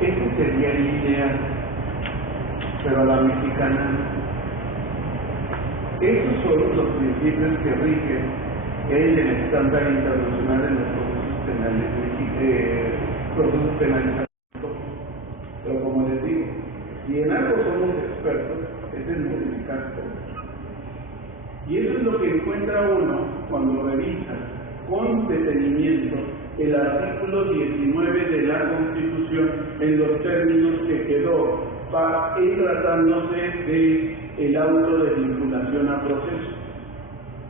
Ese sería el ideal, pero a la mexicana. Esos son los principios que rigen en el estándar internacional de los procesos penales. Pero como les digo, si en algo somos expertos, es en modificar todo. Y eso es lo que encuentra uno cuando revisa con detenimiento el artículo 19 de la Constitución en los términos que quedó tratándose de el auto de vinculación a proceso.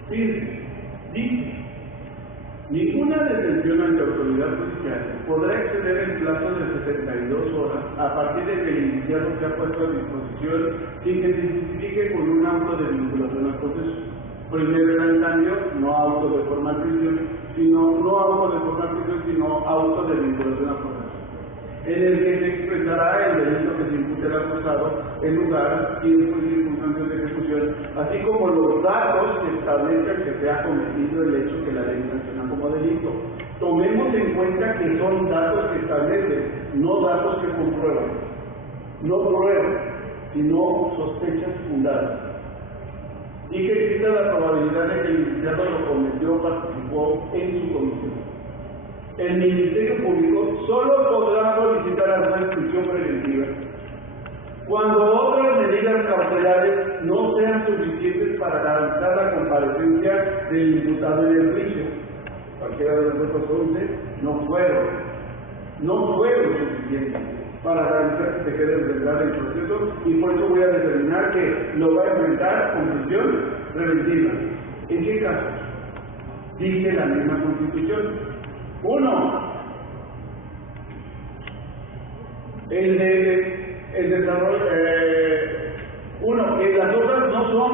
Fíjense, dice: ninguna detención ante autoridad judicial podrá exceder el plazo de 72 horas a partir de que el iniciado se ha puesto a disposición sin que se justifique con un auto de vinculación al proceso. Primero era el cambio, no auto de formal prisión, sino auto de vinculación al proceso, en el que se expresará el delito que se impute al acusado, el lugar, tiempo y circunstancias de ejecución, así como los datos que establezcan que se ha cometido el hecho que la ley sanciona como delito. Tomemos en cuenta que son datos que establecen, no datos que comprueban, no pruebas, sino sospechas fundadas, y que exista la probabilidad de que el iniciado lo cometió o participó en su comisión. El Ministerio Público solo podrá solicitar alguna prisión preventiva cuando otras medidas cautelares no sean suficientes para garantizar la comparecencia del imputado en el juicio. Cualquiera de los otros 11 no fueron suficientes para garantizar que se quede enfrentar el proceso, y por eso voy a determinar que lo va a enfrentar con prisión preventiva. ¿En qué casos? Dice la misma Constitución. Uno, el desarrollo, que las obras no son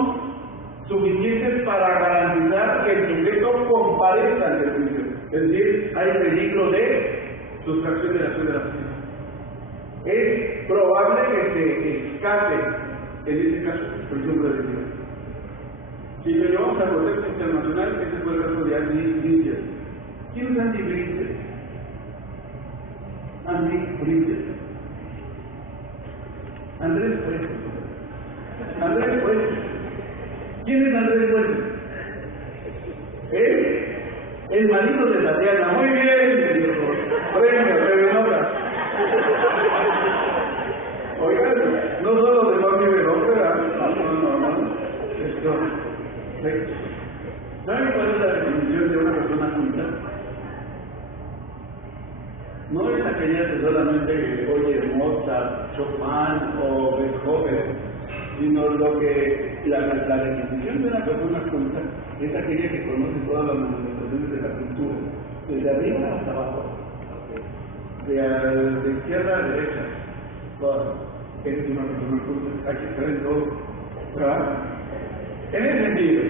suficientes para garantizar que el sujeto comparezca ante el juicio. Es decir, hay peligro de sustracción de la acción de la justicia. Es probable que se escape, en este caso, prisión preventiva. Si lo llevamos al contexto internacional, ese fue el caso de Andy Bridges. ¿Quién es Andy Bridges? Andrés Fuentes. ¿Quién es Andrés Fuentes? El marido de Tatiana. Muy bien, viejo. Premio Nobel. Oigan, no solo de Juan Rivero, ¿verdad? No. ¿Saben cuál es la definición de una persona culta? No es aquella que solamente oye Mozart, Chopin o Beethoven, sino lo que la definición de una persona culta es aquella que conoce todas las manifestaciones de la cultura, desde arriba hasta abajo, de izquierda a derecha. Es una persona culta, hay que estar en todo, ¿verdad? En ese sentido,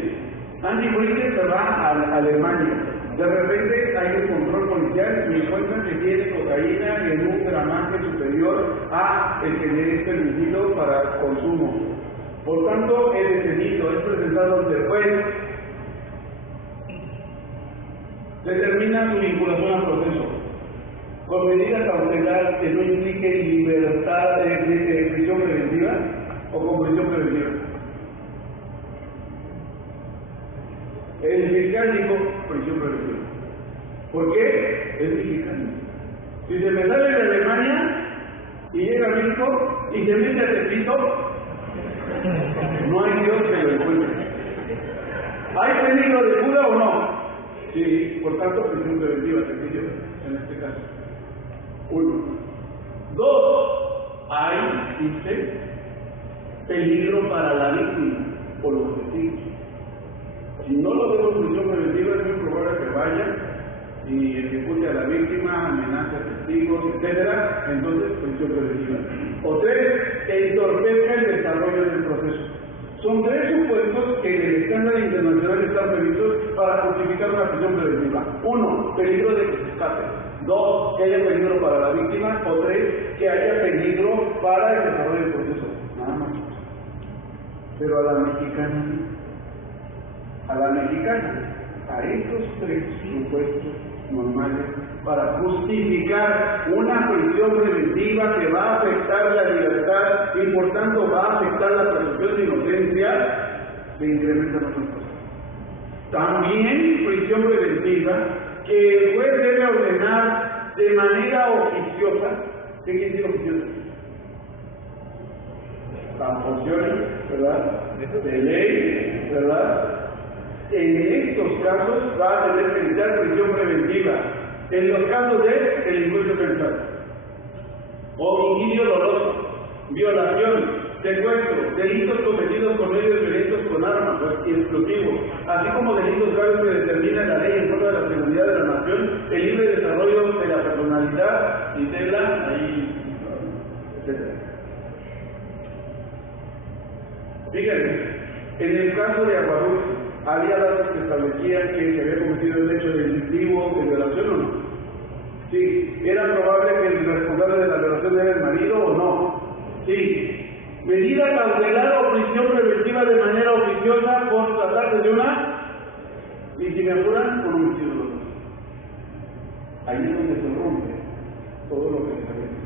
Andy Bridges se va a Alemania. De repente hay un control policial y encuentran que tiene cocaína en un gramaje superior a el que le es permitido para consumo. Por tanto, el detenido es presentado ante el juez, determina su vinculación al proceso con medidas cautelares que no impliquen libertad de prisión preventiva o con prisión preventiva. El fiscal dijo prisión preventiva. ¿Por qué? Es mexicano. Si se me sale de Alemania y llega a México y se mete a Tepito, no hay Dios que lo encuentre. ¿Hay peligro de fuga o no? Sí, por tanto, prisión preventiva, Tepillo, en este caso. 1. 2. Hay, dice, peligro para la víctima o los testigos. Si no lo vemos en prisión preventiva, es muy probable que vaya y ejecute a la víctima, amenace a testigos, etcétera. Entonces, prisión preventiva. O 3, entorpezca el desarrollo del proceso. Son 3 supuestos que en el estándar internacional están previstos para justificar una prisión preventiva. 1, peligro de que se escape. 2, que haya peligro para la víctima. O 3, que haya peligro para el desarrollo del proceso. Nada más. Pero a la mexicana, a estos 3 supuestos normales para justificar una prisión preventiva que va a afectar la libertad y por tanto va a afectar la presunción de inocencia, se incrementa los costos. También prisión preventiva que el juez debe ordenar de manera oficiosa. ¿Qué quiere decir oficiosa? Sanciones, ¿verdad? De ley, ¿verdad? En estos casos va a tener que evitar prisión preventiva. En los casos de delincuencia pensada, homicidio doloso, violación, secuestro, delitos cometidos con medios violentos con armas y explosivos, así como delitos graves que determina la ley en contra de la seguridad de la nación, el libre desarrollo de la personalidad y de la etc. Fíjense, en el caso de Aguadulce, había datos que establecían que se había cometido un hecho delictivo de violación o no. Sí, era probable que el responsable de la violación era el marido o no. Sí, medida cautelar o prisión preventiva de manera oficiosa por tratarse de una, y si me apuran, con homicidio doloso. Ahí es donde se rompe todo lo que se había dicho.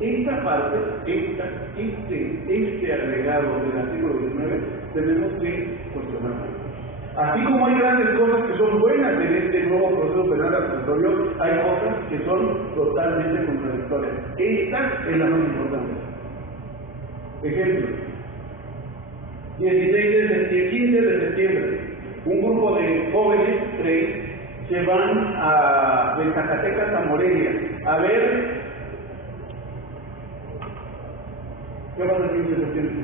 Esta parte, este agregado del artículo 19, tenemos que cuestionarlo. Así como hay grandes cosas que son buenas en este nuevo proceso penal acusatorio, hay cosas que son totalmente contradictorias. Esta es la más importante. Ejemplo, 15 de septiembre, un grupo de jóvenes, 3, se van de Zacatecas a Morelia a ver. ¿Qué va a ser 15 de septiembre?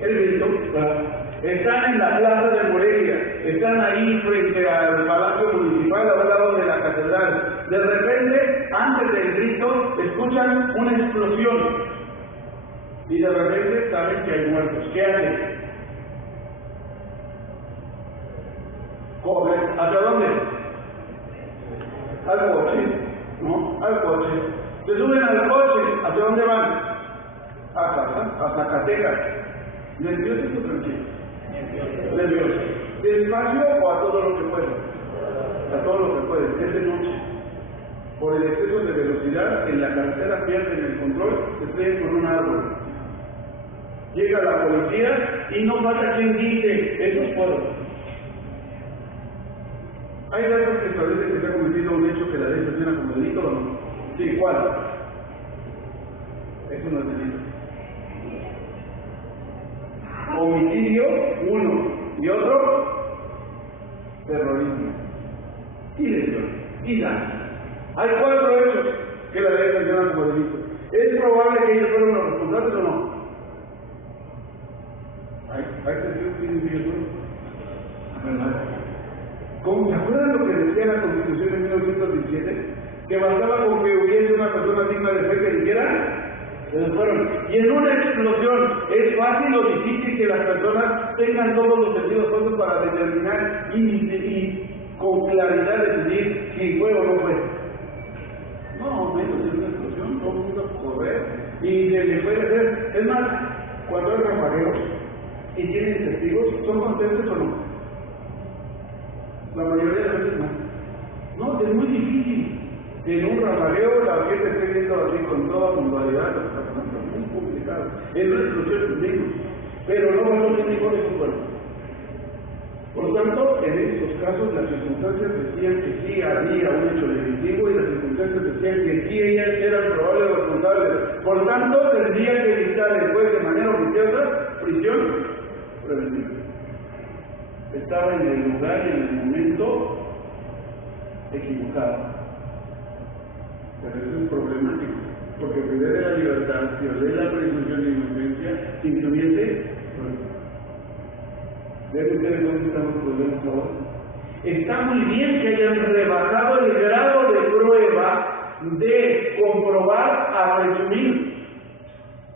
El grito. Están en la plaza de Morelia, están ahí frente al Palacio Municipal, al lado de la catedral. De repente, antes del grito, escuchan una explosión. Y de repente saben que hay muertos. ¿Qué hacen? Corren. ¿Hacia dónde? Al coche. ¿No? Al coche. Se suben al coche. ¿Hacia dónde van? A casa, a Zacatecas. ¿Nerviosos o tranquilos? Nerviosos. ¿Despacio o a todo lo que pueden? A todo lo que pueden. Es de noche. Por el exceso de velocidad, en la carretera pierden el control, se estrellan con un árbol. Llega la policía y no falta quien dice, esos fueron. ¿Hay datos que establecen que se ha cometido un hecho que la ley sanciona como delito o no? Sí, ¿cuál? Eso no es delito. Homicidio, uno, y otro, terrorismo, y lesión, y daño. Hay 4 hechos que la ley sanciona como delito. ¿Es probable que ellos fueron los responsables o no? ¿Hay testigos que dicen que ellos fueron? ¿Cómo? ¿Se acuerdan lo que decía la Constitución de 1917? Que bastaba con que hubiese una persona digna de fe que dijera. Fueron. Y en una explosión, ¿es fácil o difícil que las personas tengan todos los sentidos puestos para determinar y con claridad decidir si fue o no fue? No, menos en una explosión, todo el mundo a correr y se le puede hacer. Es más, cuando hay rafagueros y tienen testigos, ¿son conscientes o no? La mayoría de las veces no. No, es muy difícil. En un rafagueo la gente esté viendo así con toda puntualidad, es muy complicado. En una explosión menos, pero no va a ser ningún de su cuerpo. Por tanto, en estos casos las circunstancias decían que sí había un hecho delictivo y las circunstancias decían que sí ellas eran probables responsables. Por tanto, tendría que dictar el juez de manera oficiosa prisión preventiva. Estaba en el lugar y en el momento equivocado. Pero eso es problemático, porque pierde la libertad, pierde la presunción de inocencia, incluyente. ¿Ven ustedes dónde están los problemas ahora? Está muy bien que hayan rebajado el grado de prueba de comprobar a presumir,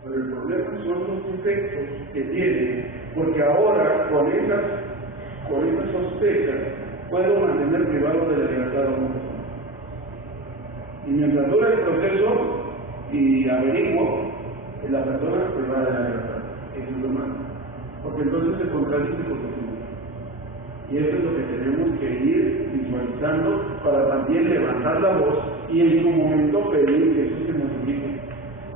pero el problema son los efectos que tiene, porque ahora con esas sospechas puedo mantener privado de la libertad a una persona. Y mientras dura el proceso y averiguo, la persona privada de la libertad. Eso es lo malo. Porque entonces se contradice por sí. Y eso es lo que tenemos que ir visualizando para también levantar la voz y en su momento pedir que eso se modifique.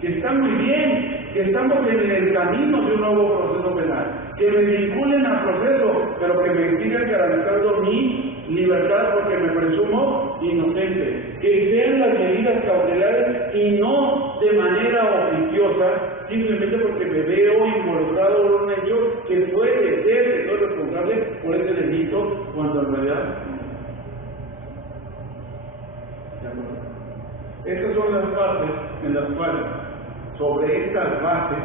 Que está muy bien, que estamos en el camino de un nuevo proceso penal, que me vinculen al proceso, pero que me sigan garantizando mi libertad porque me presumo inocente, que sean las medidas cautelares y no de manera oficiosa, simplemente porque me veo involucrado en un hecho que puede ser que soy responsable por ese delito, cuando en realidad no. Estas son las bases en las cuales, sobre estas bases,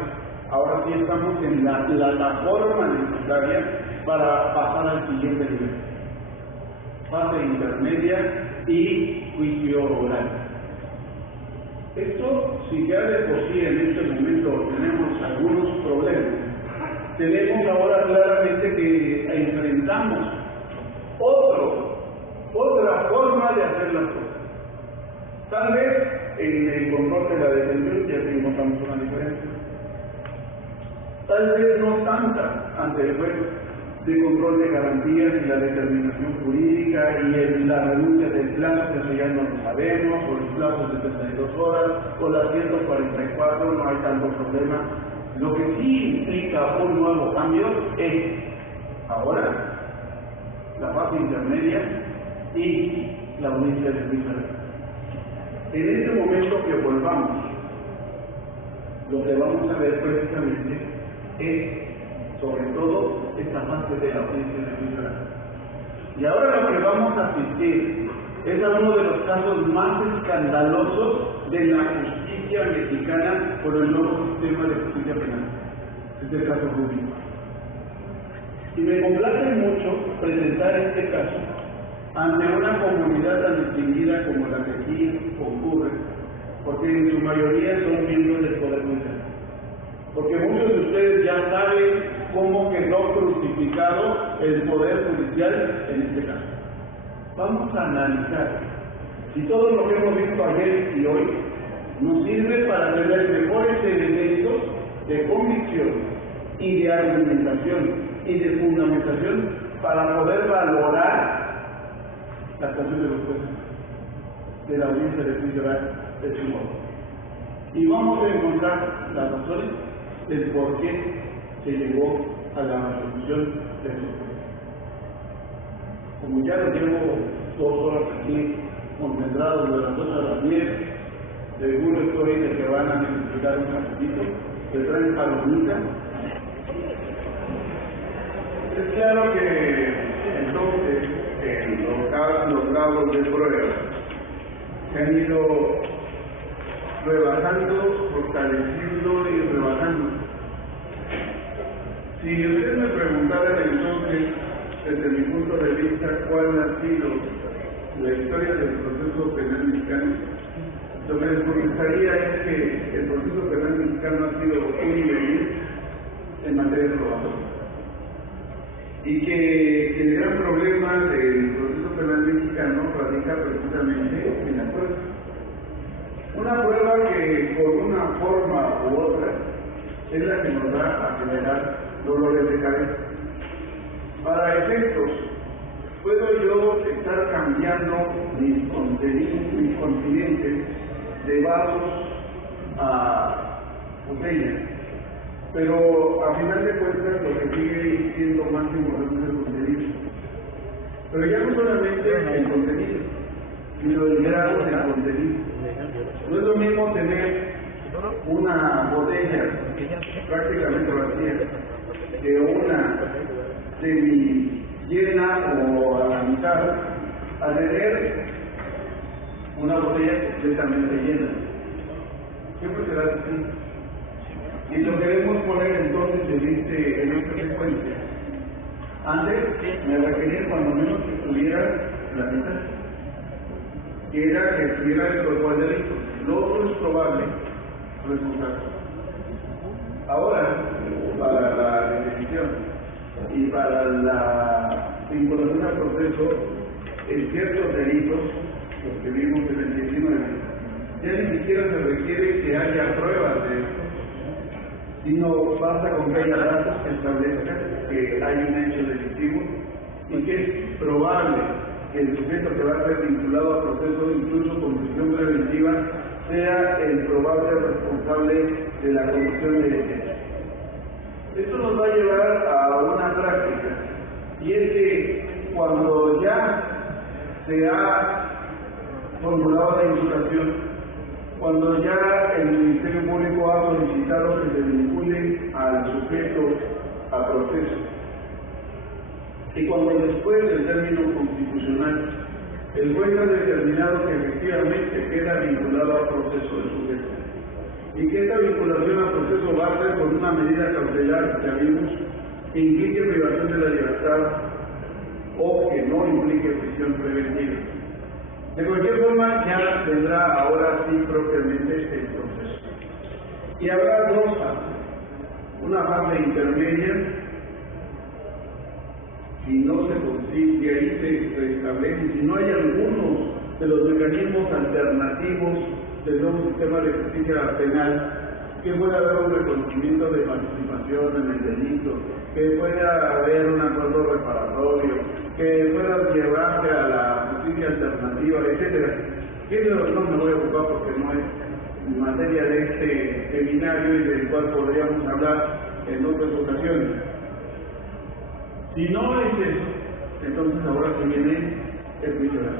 ahora sí estamos en la plataforma necesaria para pasar al siguiente nivel. Fase intermedia y juicio oral. Esto, si ya de por sí en este momento tenemos algunos problemas, tenemos ahora claramente que enfrentamos otra forma de hacer las cosas. Tal vez en el control de la detención ya encontramos una diferencia. Tal vez no tanta ante el juez de control de garantías y la determinación jurídica y la renuncia del plazo, que eso ya no lo sabemos, o el plazo de 72 horas, o las 144, no hay tanto problema. Lo que sí implica un nuevo cambio es ahora la fase intermedia y la audiencia de juicio. En este momento que volvamos, lo que vamos a ver precisamente es sobre todo esta fase de la audiencia de juicio. Y ahora lo que vamos a asistir es a uno de los casos más escandalosos de la justicia mexicana por el nuevo sistema de justicia penal. Es el caso Rubio. Y me complace mucho presentar este caso ante una comunidad tan distinguida como la que aquí concurre, porque en su mayoría son miembros del Poder Judicial. Porque muchos de ustedes ya saben cómo quedó crucificado el Poder Judicial en este caso. Vamos a analizar si todo lo que hemos visto ayer y hoy nos sirve para tener mejores elementos de convicción y de argumentación y de fundamentación para poder valorar la actuación de los jueces de la audiencia de juicio oral de Chihuahua. Y vamos a encontrar las razones del por qué se llegó a la resolución de esos jueces. Como ya lo llevo 2 horas aquí concentrados de las 2 a las 10, seguro estoy de que van a necesitar un cafecito, que traen palomitas. Es claro que entonces los grados de prueba se han ido rebajando, fortaleciendo y rebajando. Si ustedes me preguntaran entonces, desde mi punto de vista, cuál ha sido la historia del proceso penal mexicano, lo que les contestaría es que el proceso penal mexicano ha sido un nivel en materia de probatoria. Y que el gran problema del proceso penal mexicano radica precisamente en la prueba. Una prueba que por una forma u otra es la que nos va a generar dolores de cabeza. Para efectos, puedo yo estar cambiando mis continentes de vasos a botellas, pero a final de cuentas lo que sigue siendo más importante es el contenido. Pero ya no solamente el contenido, sino el grado del contenido. No es lo mismo tener una botella prácticamente vacía que una semi llena o a la mitad, a tener una botella completamente llena. Siempre será así. Y lo queremos poner entonces en esta secuencia. Antes me requería cuando menos que estuviera la mitad, que era que estuviera el cuerpo del delito. Lo otro es probable resultado. Ahora, para la definición y para la vinculación al proceso, en ciertos delitos, los que vimos en el 19, ya ni siquiera se requiere que haya pruebas de esto, sino basta con que haya datos que establezcan que hay un hecho delictivo y que es probable que el sujeto que va a ser vinculado a proceso, incluso con prisión preventiva, sea el probable responsable de la comisión de hechos. Esto nos va a llevar a una práctica, y es que cuando ya se ha formulado la imputación, cuando ya el Ministerio Público ha solicitado que se vincule al sujeto a proceso, y cuando después del término constitucional el juez ha determinado que efectivamente queda vinculado a proceso el sujeto, y que esta vinculación a proceso va a ser con una medida cautelar que vimos que implique privación de la libertad o que no implique prisión preventiva. De cualquier forma, ya vendrá ahora sí propiamente el proceso. Y habrá dos fases. Una fase intermedia, si no se consigue, ahí se establece, si no hay alguno de los mecanismos alternativos del nuevo sistema de justicia penal, que pueda haber un reconocimiento de participación en el delito, que pueda haber un acuerdo reparatorio, que pueda llevarse a la justicia alternativa, etcétera. Que de los no me voy a ocupar porque no es materia de este seminario y del cual podríamos hablar en otras ocasiones. Si no es eso, entonces ahora se viene el juicio oral.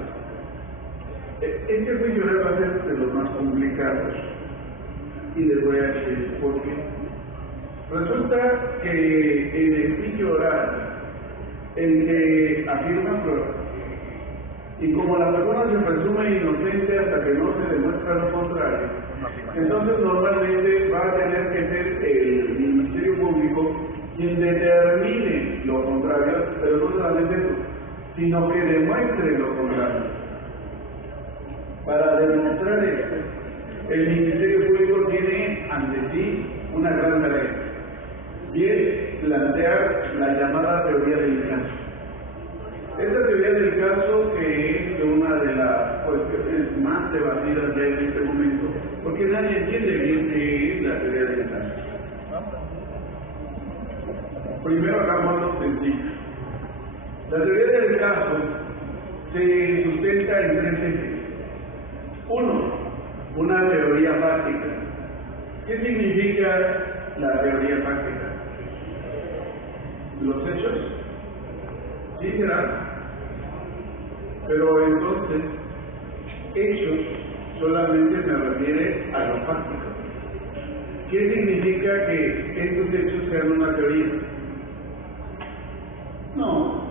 Este juicio oral va a ser de los más complicados, y les voy a decir por qué. Resulta que en el juicio oral, el que afirma pruebas, y como la persona se presume inocente hasta que no se demuestra lo contrario, entonces normalmente va a tener que ser el Ministerio Público quien determine lo contrario, pero no solamente eso, sino que demuestre lo contrario. Para demostrar esto, el Ministerio Público tiene ante sí una gran tarea, y es plantear la llamada teoría del caso. Esta teoría del caso, que es una de las cuestiones más debatidas ya en este momento, porque nadie entiende bien qué es la teoría del caso. Primero hagámoslo sencillo. La teoría del caso se sustenta en tres ejes. Uno, una teoría fáctica. ¿Qué significa la teoría fáctica? Los hechos. Sí, será. Pero entonces, hechos solamente me refiere a lo fáctico. ¿Qué significa que estos hechos sean una teoría? No.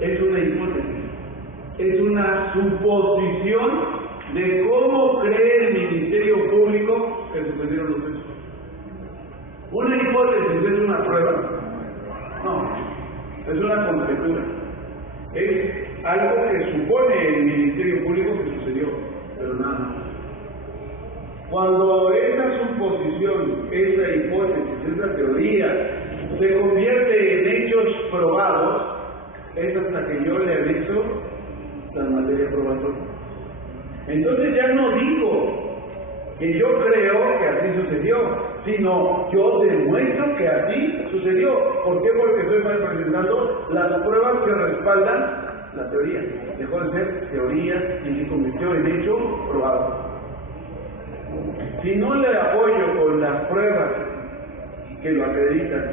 Es una hipótesis. Es una suposición de cómo cree el Ministerio Público que sucedieron los hechos. Una hipótesis es una prueba. No, es una conjetura. Es algo que supone el Ministerio Público que sucedió, pero nada más. Cuando esa suposición, esa hipótesis, esa teoría se convierte en hechos probados, es hasta que yo le aviso la materia probatoria. Entonces ya no digo que yo creo que así sucedió, sino yo demuestro que así sucedió. ¿Por qué? Porque estoy presentando las pruebas que respaldan la teoría. Dejó de ser teoría y se convirtió en hecho probado. Si no le apoyo con las pruebas que lo acreditan,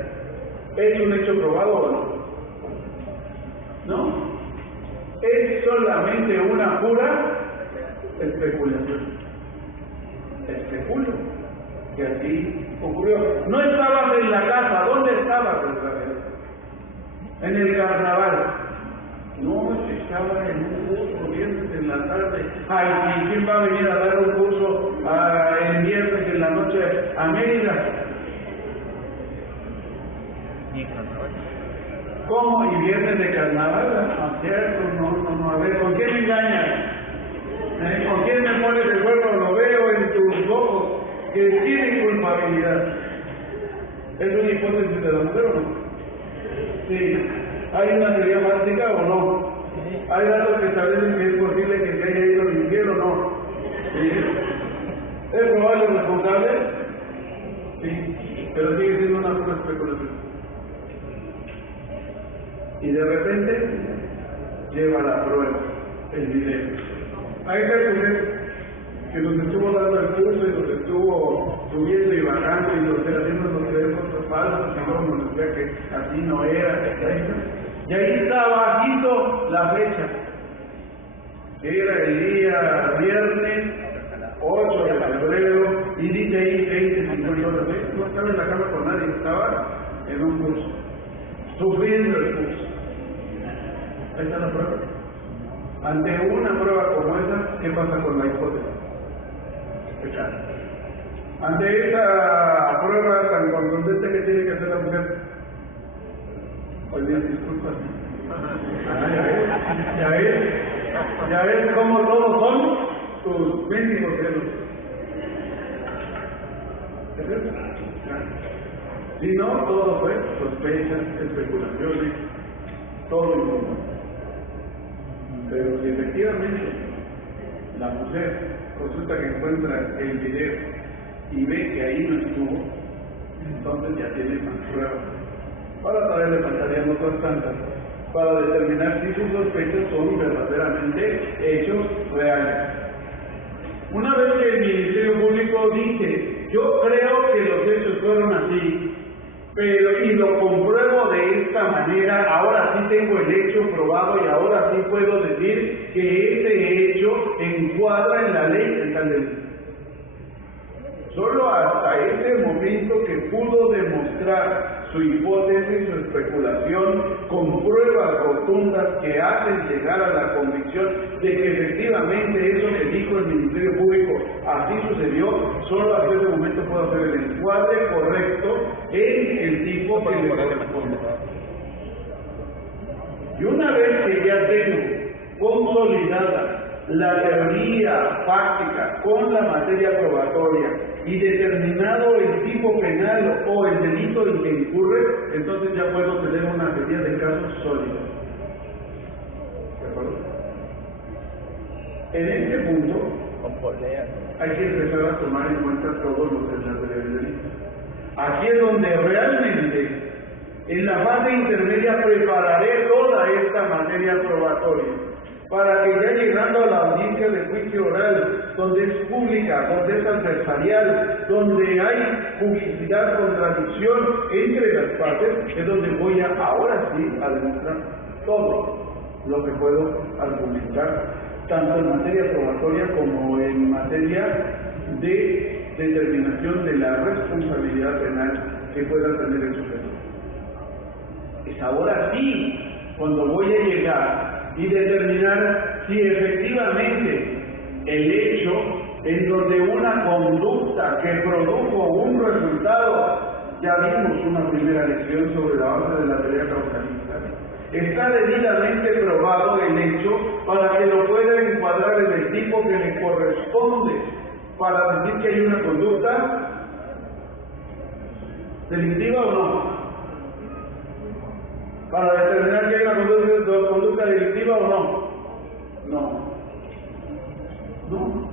¿es un hecho probado o no? No. Es solamente una pura especulación. Especulo que así ocurrió. No estabas en la casa. ¿Dónde estabas? En el carnaval. No, estaba en un curso viernes en la tarde. Ay, ¿quién va a venir a dar un curso el viernes en la noche a Mérida? ¿Cómo? ¿Y viernes de carnaval? ¿No cierto? No, a ver, ¿con quién me engañas? ¿Con quién me pones el cuerpo? Lo veo en tus ojos que tiene culpabilidad. ¿Es una hipótesis de la mujer o no? Sí. ¿Hay una teoría fáctica o no? ¿Hay datos que establecen que es posible que se haya ido al infierno o no? ¿Sí? ¿Es probable o responsable? Sí. Pero sigue siendo una pura especulación. y de repente lleva la prueba, el video. Hay gente que nos estuvo dando el curso y nos estuvo subiendo y bajando y nos haciendo los teléfonos falsos y luego nos decía que así no era, y ahí está bajito la fecha, que era el día viernes 8 de febrero, y dice ahí 20:50 horas. No estaba en la cama con nadie, estaba en un curso, sufriendo el curso. Ahí está la prueba. Ante una prueba como esa, ¿qué pasa con la hipótesis? Pecado. Ante esa prueba tan contundente que tiene que hacer la mujer, oye, disculpas. Ya ves cómo todos son tus mendigos celos. Si no, todo fue sospechas, especulaciones, todo inmundo. Pero si efectivamente la mujer resulta que encuentra el video y ve que ahí no estuvo, entonces ya tiene más pruebas. Para todavía le faltarían otras tantas para determinar si sus sospechas son verdaderamente hechos reales. Una vez que el Ministerio Público dice, yo creo que los hechos fueron así, pero y lo compruebo de esta manera, ahora sí tengo el hecho probado y ahora sí puedo decir que ese hecho encuadra en la ley de tal ley. Solo hasta ese momento que pudo demostrar su hipótesis, su especulación, con pruebas rotundas que hacen llegar a la convicción de que efectivamente eso que dijo el Ministerio Público así sucedió, solo hasta ese momento puedo hacer el encuadre correcto en el tipo que le corresponde. Y una vez que ya tengo consolidada la teoría fáctica con la materia probatoria y determinado el tipo penal o el delito en que incurre, entonces ya puedo tener una serie de casos sólidos. ¿De acuerdo? En este punto hay que empezar a tomar en cuenta todos los detalles del delito. Aquí es donde realmente en la fase intermedia prepararé toda esta materia probatoria para que ya llegando a la audiencia de juicio oral, donde es pública, donde es adversarial, donde hay publicidad, contradicción entre las partes, es donde voy ahora sí a demostrar todo lo que puedo argumentar, tanto en materia probatoria como en materia de determinación de la responsabilidad penal que pueda tener el sujeto. Es ahora sí cuando voy a llegar y determinar si efectivamente el hecho en donde una conducta que produjo un resultado, ya vimos una primera lección sobre la base de la teoría causalista, está debidamente probado el hecho para que lo pueda encuadrar en el tipo que le corresponde para decir que hay una conducta delictiva o no. Para determinar que hay una conducta delictiva o no. No.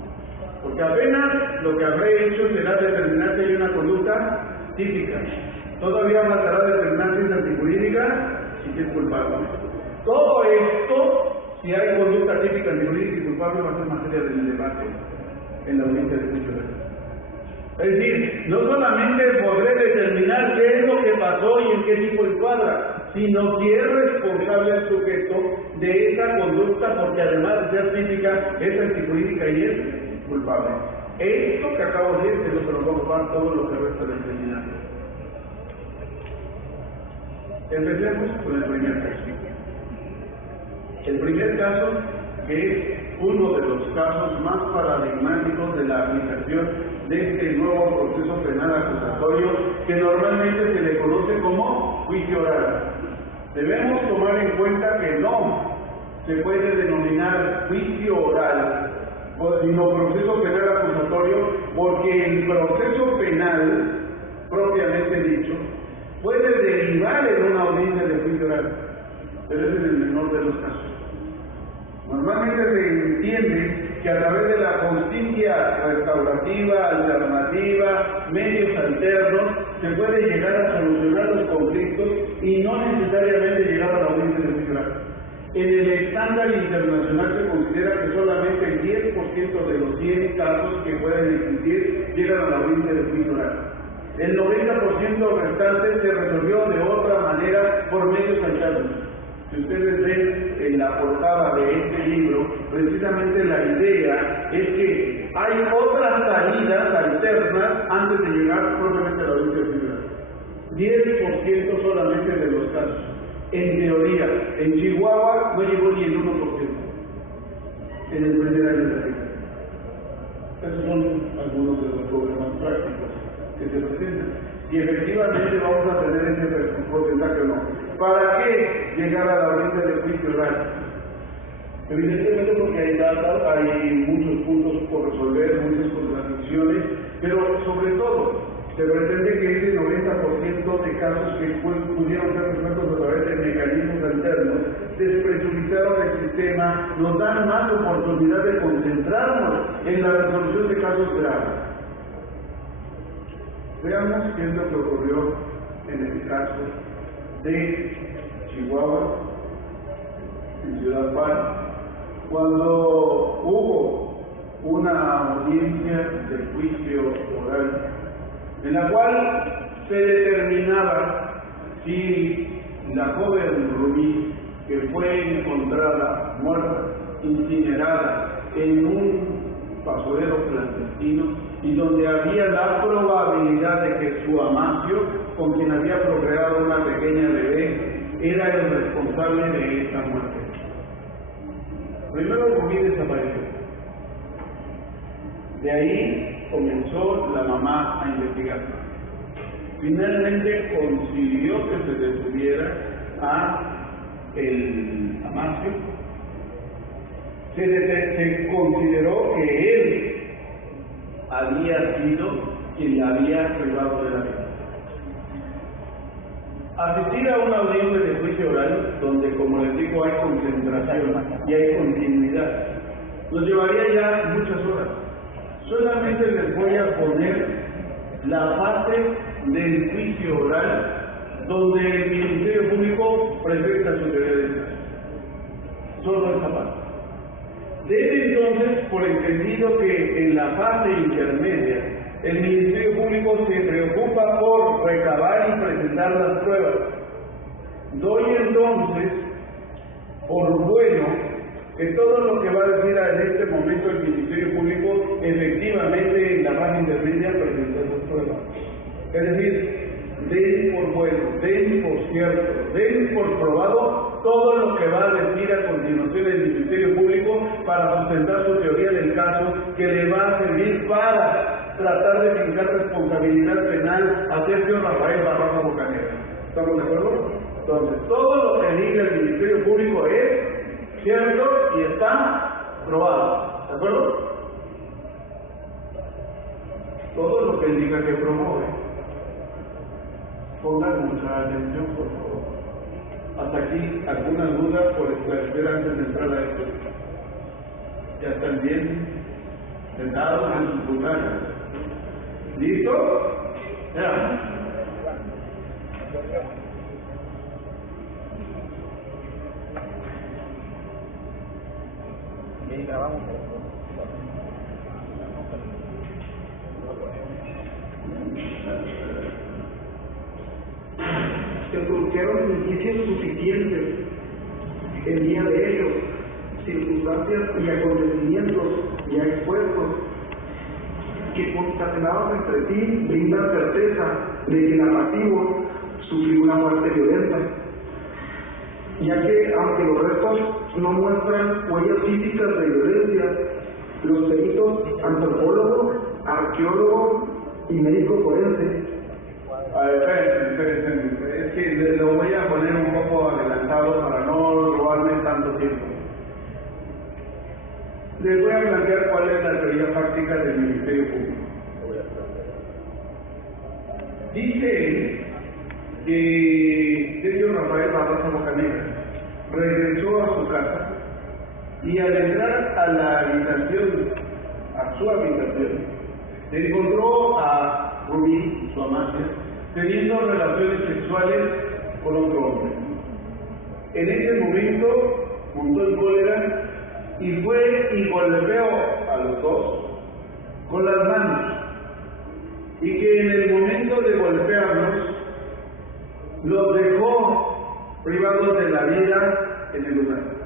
Porque apenas lo que habré hecho será determinar que hay una conducta típica. Todavía faltará determinar si es antijurídica y si es culpable. Todo esto, si hay conducta típica, antijurídica y culpable, va a ser materia del debate en la audiencia de juicio oral. Es decir, no solamente podré determinar qué es lo que pasó y en qué tipo encuadra, sino si es responsable el sujeto de esa conducta, porque además de ser típica, es antijurídica y es culpable. Esto que acabo de decir, se lo vamos a dar todo lo que resta del seminario. Empecemos con el primer caso. El primer caso, que es uno de los casos más paradigmáticos de la aplicación de este nuevo proceso penal acusatorio, que normalmente se le conoce como juicio oral. Debemos tomar en cuenta que no se puede denominar juicio oral, sino proceso penal acusatorio, porque el proceso penal, propiamente dicho, puede derivar en una audiencia de juicio oral, pero es en el menor de los casos. Normalmente se entiende que a través de la justicia restaurativa, alternativa, medios alternos, se puede llegar a solucionar los conflictos y no necesariamente llegar a la audiencia de juicio oral. En el estándar internacional se considera que solamente el 10% de los 100 casos que pueden existir llegan a la audiencia de juicio oral. El 90% restante se resolvió de otra manera por medios alternos. Si ustedes ven en la portada de este libro, precisamente la idea es que hay otras salidas alternas antes de llegar propiamente a la audiencia de juicio oral. 10% solamente de los casos. En teoría, en Chihuahua no llegó ni el 1% en el primer año de la vida. Esos son algunos de los problemas prácticos que se presentan. Y efectivamente vamos a tener ese porcentaje o no. ¿Para qué llegar a la audiencia de juicio oral? Evidentemente porque hay datos, hay muchos puntos por resolver, muchas contradicciones, pero sobre todo se pretende que ese 90% de casos que pudieron ser resueltos a través de mecanismos alternos despresurizaron el sistema, nos dan más oportunidad de concentrarnos en la resolución de casos graves. Veamos qué es lo que ocurrió en el caso de Chihuahua, en Ciudad Juárez, cuando hubo una audiencia de juicio oral en la cual se determinaba si la joven Rubí, que fue encontrada muerta, incinerada en un basurero clandestino y donde había la probabilidad de que su amacio, con quien había procreado una pequeña bebé, era el responsable de esta muerte. Primero Rubí desapareció. De ahí comenzó la mamá a investigar. Finalmente consiguió que se detuviera a el amacio. Se consideró que él había sido quien la había privado de la vida. Asistir a una audiencia de juicio oral, donde, como les digo, hay concentración y hay continuidad, nos llevaría ya muchas horas. Solamente les voy a poner la fase del juicio oral, donde el Ministerio Público presenta su teoría del caso. Solo esa parte. Desde entonces, por entendido que en la fase intermedia, el Ministerio Público se preocupa por recabar y presentar las pruebas. Doy entonces por bueno que todo lo que va a decir en este momento el Ministerio Público, efectivamente en la fase intermedia presenta las pruebas. Es decir, den por bueno, den por cierto, den por probado todo lo que va a decir a continuación el Ministerio Público para sustentar su teoría del caso, que le va a servir para tratar de fincar responsabilidad penal a Sergio Rafael Barraza Bocanegra. ¿Estamos de acuerdo? Entonces, todo lo que diga el Ministerio Público es cierto y está probado. ¿De acuerdo? Todo lo que él diga que promueve. Pongan mucha atención, por favor. Hasta aquí, ¿algunas dudas por esclarecer antes de entrar a esto? ¿Ya están bien sentados en sus lugares? ¿Listo? Ya. Bien, grabamos. Se produjeron indicios suficientes en día de ellos, circunstancias y acontecimientos ya expuestos que concatenados entre sí brindan certeza de que el apasivo sufrió una muerte violenta, ya que aunque los restos no muestran huellas físicas de violencia, los peritos antropólogos, arqueólogos y médicos forenses. Espérense, es que lo voy a poner un poco adelantado para no robarme tanto tiempo. Les voy a plantear cuál es la teoría fáctica del Ministerio Público. Dice él que Sergio Rafael Barraza Bocanegra regresó a su casa y al entrar a la habitación, a su habitación, se encontró a Rubí, su amante, teniendo relaciones sexuales por otro hombre. En ese momento montó en cólera y fue y golpeó a los dos con las manos, y que en el momento de golpearlos los dejó privados de la vida en el lugar.